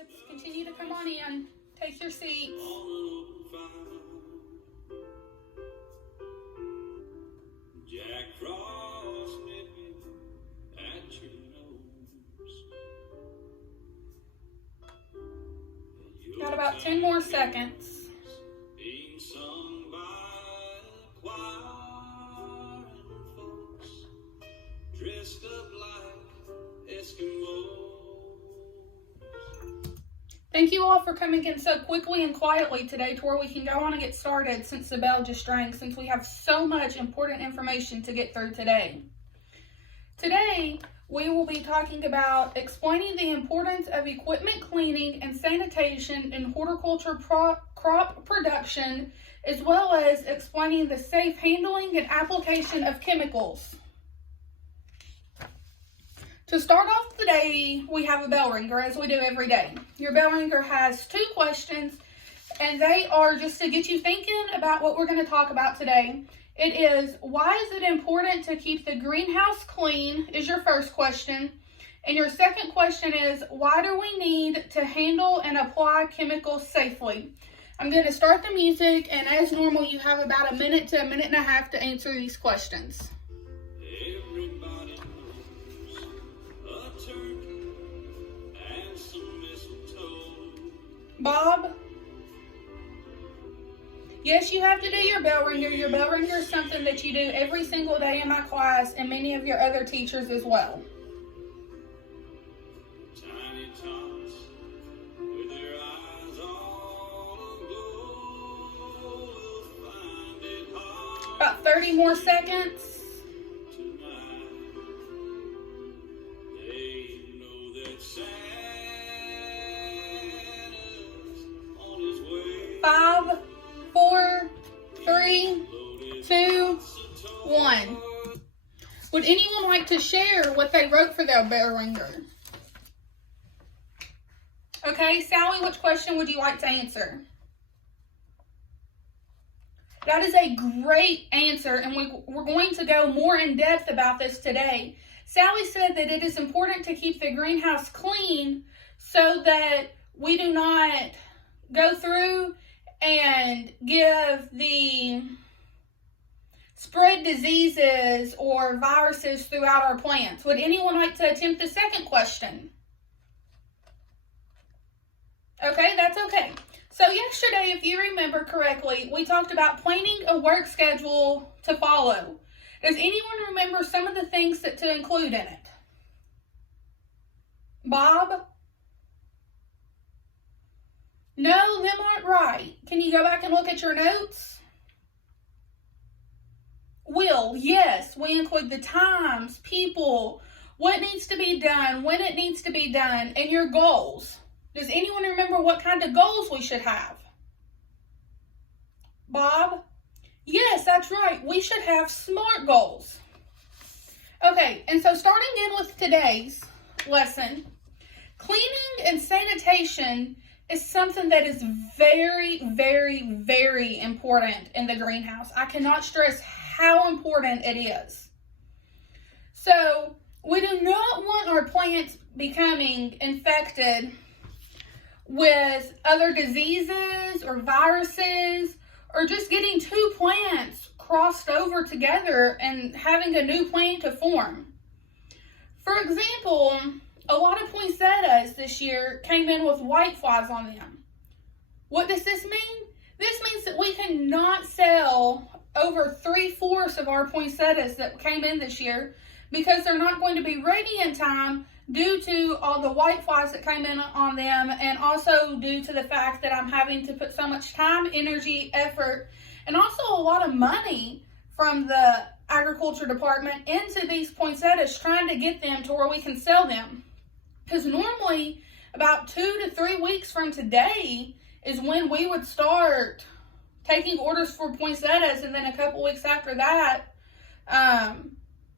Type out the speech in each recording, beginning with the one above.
kids. Continue to come on in. Take your seats. Jack Frost nipping at your nose. Got about 10 more seconds. Being sung by a choir and folks dressed up like Eskimos. Thank you all for coming in so quickly and quietly today to where we can go on and get started since the bell just rang, since we have so much important information to get through today. Today, we will be talking about explaining the importance of equipment cleaning and sanitation in horticulture crop production, as well as explaining the safe handling and application of chemicals. To start off the day, we have a bell ringer, as we do every day. Your bell ringer has 2 questions, and they are just to get you thinking about what we're going to talk about today. It is, why is it important to keep the greenhouse clean, is your first question. And your second question is, why do we need to handle and apply chemicals safely? I'm going to start the music, and as normal, you have about a minute to a minute and a half to answer these questions. Everybody knows a turkey and some mistletoe. Bob? Yes, you have to do your bell ringer. Your bell ringer is something that you do every single day in my class and many of your other teachers as well. Tiny tots with their eyes all aglow will find it hard About 30 more seconds. tonight. They know that Santa's on his way. 5, 4, 3, 2, 1. Would anyone like to share what they wrote for their bell ringer? Okay, Sally, which question would you like to answer? That is a great answer, and we're going to go more in depth about this today. Sally said that it is important to keep the greenhouse clean so that we do not go through and spread diseases or viruses throughout our plants. Would anyone like to attempt the second question? Okay, that's okay. So yesterday, if you remember correctly, we talked about planning a work schedule to follow. Does anyone remember some of the things to include in it? Bob? No, them aren't right. Can you go back and look at your notes? Will, yes, we include the times, people, what needs to be done, when it needs to be done, and your goals. Does anyone remember what kind of goals we should have? Bob? Yes, that's right. We should have SMART goals. Okay, and so starting in with today's lesson, cleaning and sanitation is something that is very, very, very important in the greenhouse. I cannot stress how important it is. So we do not want our plants becoming infected with other diseases or viruses, or just getting 2 plants crossed over together and having a new plant to form. For example, a lot of poinsettias this year came in with white flies on them. What does this mean? This means that we cannot sell over 3/4 of our poinsettias that came in this year because they're not going to be ready in time due to all the white flies that came in on them, and also due to the fact that I'm having to put so much time, energy, effort, and also a lot of money from the agriculture department into these poinsettias, trying to get them to where we can sell them. Because normally about 2 to 3 weeks from today is when we would start taking orders for poinsettias, and then a couple weeks after that,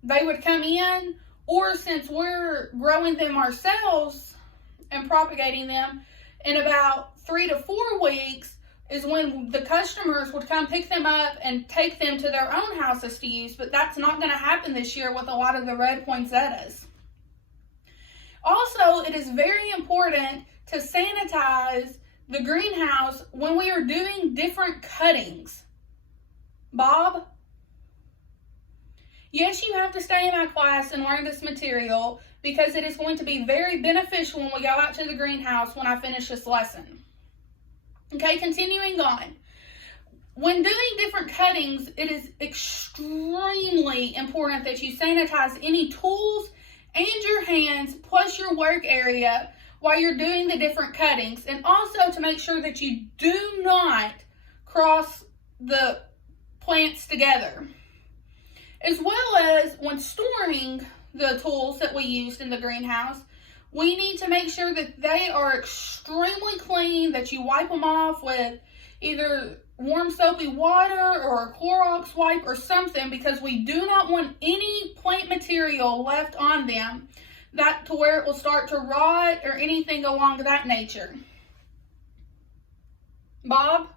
they would come in. Or since we're growing them ourselves and propagating them, in about 3 to 4 weeks is when the customers would come pick them up and take them to their own houses to use. But that's not going to happen this year with a lot of the red poinsettias. Also, it is very important to sanitize the greenhouse when we are doing different cuttings. Bob? Yes, you have to stay in my class and learn this material because it is going to be very beneficial when we go out to the greenhouse when I finish this lesson. Okay, continuing on. When doing different cuttings, it is extremely important that you sanitize any tools and your hands plus your work area while you're doing the different cuttings, and also to make sure that you do not cross the plants together. As well as when storing the tools that we used in the greenhouse, we need to make sure that they are extremely clean, that you wipe them off with either warm soapy water or a Clorox wipe or something, because we do not want any plant material left on them that to where it will start to rot or anything along that nature. Bob?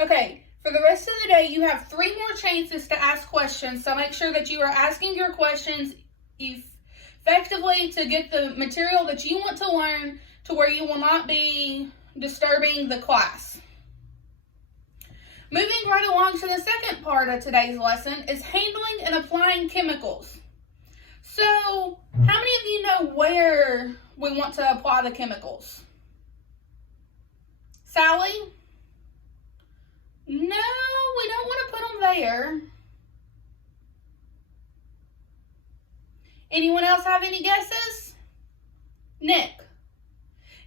Okay. For the rest of the day, you have 3 more chances to ask questions, so make sure that you are asking your questions effectively to get the material that you want to learn to where you will not be disturbing the class. Moving right along to the second part of today's lesson is handling and applying chemicals. So, how many of you know where we want to apply the chemicals? Sally? No, we don't want to put them there. Anyone else have any guesses? Nick?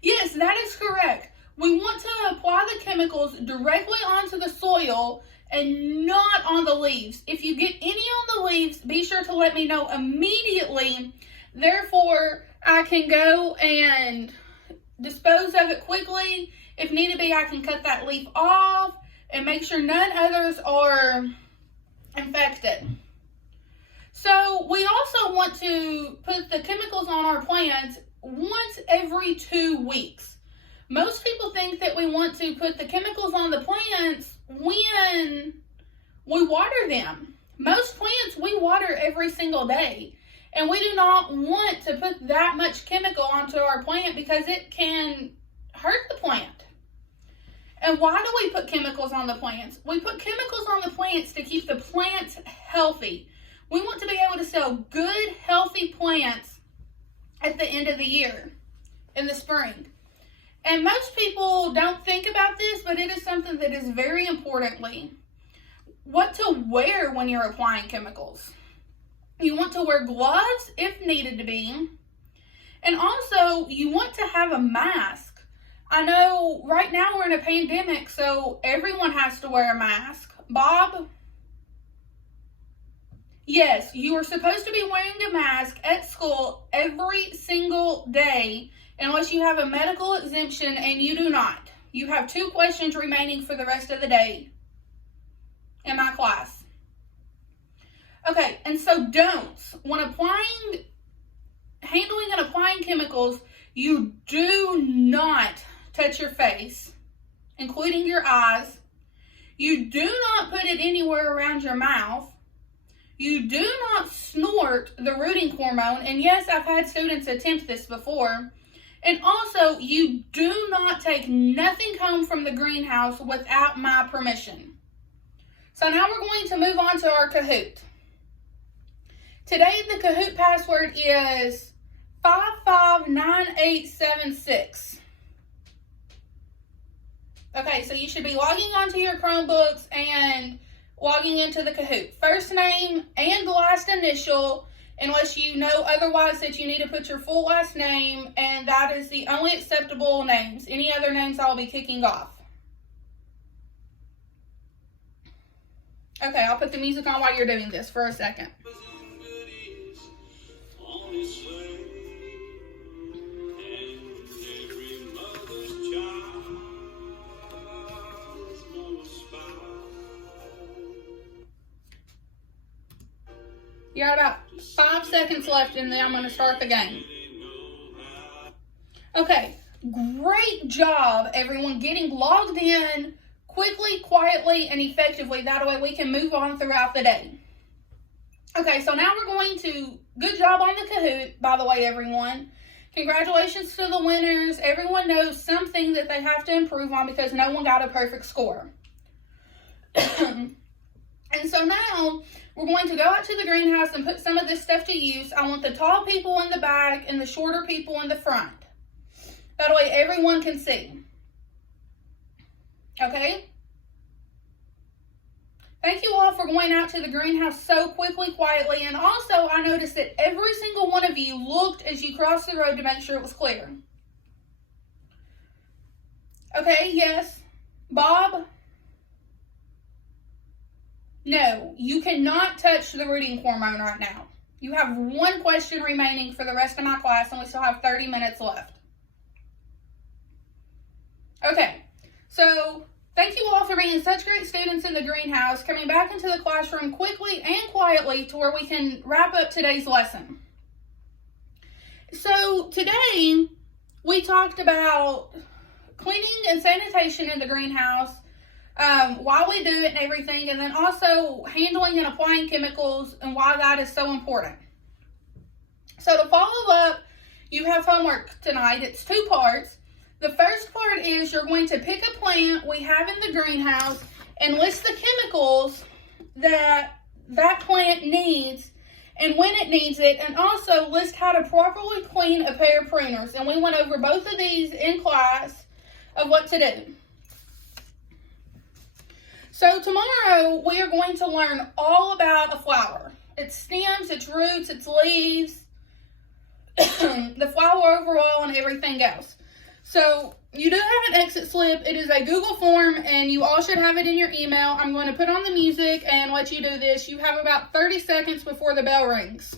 Yes, that is correct. We want to apply the chemicals directly onto the soil and not on the leaves. If you get any on the leaves, be sure to let me know immediately. Therefore, I can go and dispose of it quickly. If need be, I can cut that leaf off and make sure none others are infected. So we also want to put the chemicals on our plants once every 2 weeks. Most people think that we want to put the chemicals on the plants when we water them. Most plants we water every single day, and we do not want to put that much chemical onto our plant because it can hurt the plant. And why do we put chemicals on the plants? We put chemicals on the plants to keep the plants healthy. We want to be able to sell good, healthy plants at the end of the year, in the spring. And most people don't think about this, but it is something that is very importantly. What to wear when you're applying chemicals. You want to wear gloves if needed to be. And also, you want to have a mask. I know right now we're in a pandemic, so everyone has to wear a mask. Bob? Yes, you are supposed to be wearing a mask at school every single day unless you have a medical exemption, and you do not. You have 2 questions remaining for the rest of the day in my class. Okay, and so don'ts. When handling and applying chemicals, you do not touch your face, including your eyes. You do not put it anywhere around your mouth. You do not snort the rooting hormone. And yes, I've had students attempt this before. And also, you do not take nothing home from the greenhouse without my permission. So now we're going to move on to our Kahoot. Today, the Kahoot password is 559876. Okay, so you should be logging onto your Chromebooks and logging into the Kahoot. First name and last initial, unless you know otherwise that you need to put your full last name, and that is the only acceptable names. Any other names I'll be kicking off. Okay, I'll put the music on while you're doing this for a second. You got about 5 seconds left, and then I'm going to start the game. Okay, great job, everyone, getting logged in quickly, quietly, and effectively. That way we can move on throughout the day. Okay, so now we're going to, good job on the Kahoot, by the way, everyone. Congratulations to the winners. Everyone knows something that they have to improve on because no one got a perfect score. And so now we're going to go out to the greenhouse and put some of this stuff to use. I want the tall people in the back and the shorter people in the front. That way everyone can see. Okay? Thank you all for going out to the greenhouse so quickly, quietly. And also, I noticed that every single one of you looked as you crossed the road to make sure it was clear. Okay, yes. Bob? No, you cannot touch the rooting hormone right now. You have one question remaining for the rest of my class, and we still have 30 minutes left. Okay, so thank you all for being such great students in the greenhouse, coming back into the classroom quickly and quietly to where we can wrap up today's lesson. So today, we talked about cleaning and sanitation in the greenhouse, why we do it and everything, and then also handling and applying chemicals and why that is so important. So to follow up, you have homework tonight. It's 2 parts. The first part is you're going to pick a plant we have in the greenhouse and list the chemicals that that plant needs and when it needs it, and also list how to properly clean a pair of pruners. And we went over both of these in class of what to do. So tomorrow we are going to learn all about a flower. Its stems, its roots, its leaves, the flower overall, and everything else. So you do have an exit slip. It is a Google form, and you all should have it in your email. I'm going to put on the music and let you do this. You have about 30 seconds before the bell rings.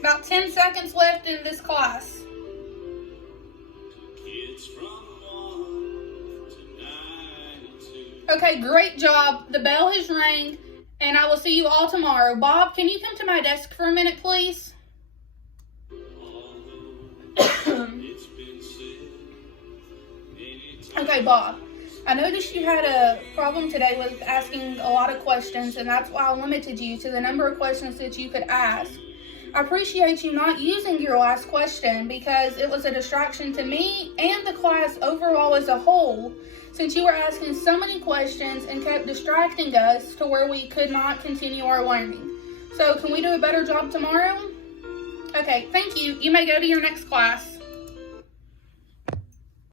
About 10 seconds left in this class. Okay, great job. The bell has rang, and I will see you all tomorrow. Bob, can you come to my desk for a minute, please? Okay, Bob. I noticed you had a problem today with asking a lot of questions, and that's why I limited you to the number of questions that you could ask. I appreciate you not using your last question because it was a distraction to me and the class overall as a whole, since you were asking so many questions and kept distracting us to where we could not continue our learning. So can we do a better job tomorrow? Okay, thank you. You may go to your next class.